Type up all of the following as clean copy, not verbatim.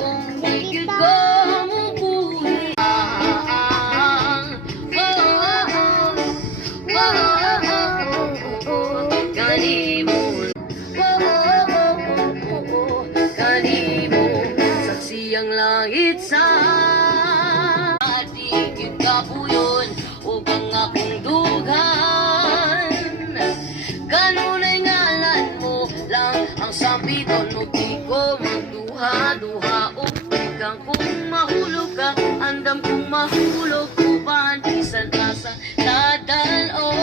kung di ka mubuhi. Kanimo, kanimo, saksi ang langit sa ating kapuyon o kang akong dughan. Kanunay ngalan mo lang ang sambiton mo, di ko magduha-duha o ikang kung mahulog ka, andam kung mahulog uban, bisan asa dadalon.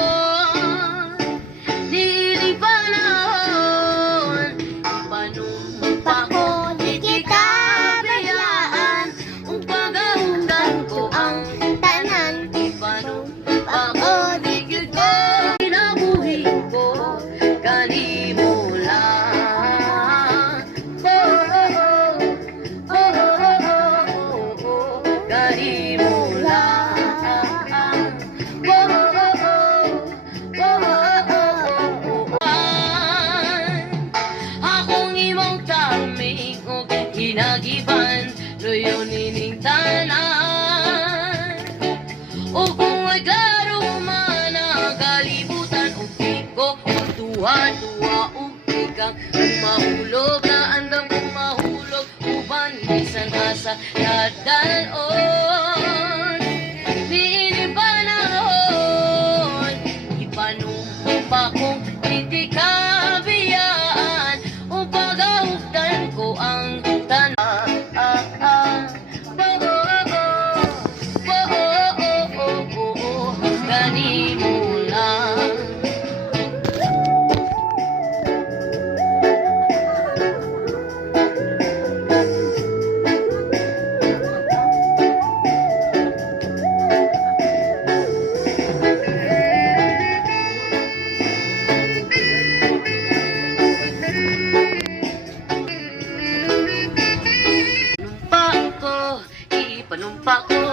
Di panahon, ipanumpa ko, di kita bayaan, kung pagahundan ko ang tanan. Ipanumpa ko, di kita kinabuhi ko, kanimo lang. Kanimo lang. Akong imong kaming o hinagiban, loyo nining tanan. O kung ay klaro man ang kalibutan, o di ko magduha-duha o ikang kung mahulog na andam kung mahulog uban, bisan asa dadalon. Di panahon, ipanumpa kong hindi ka biyaan, o pagahugdan ko ang tanan. Kanimo lang. Panumpa ko, ipanumpa ko,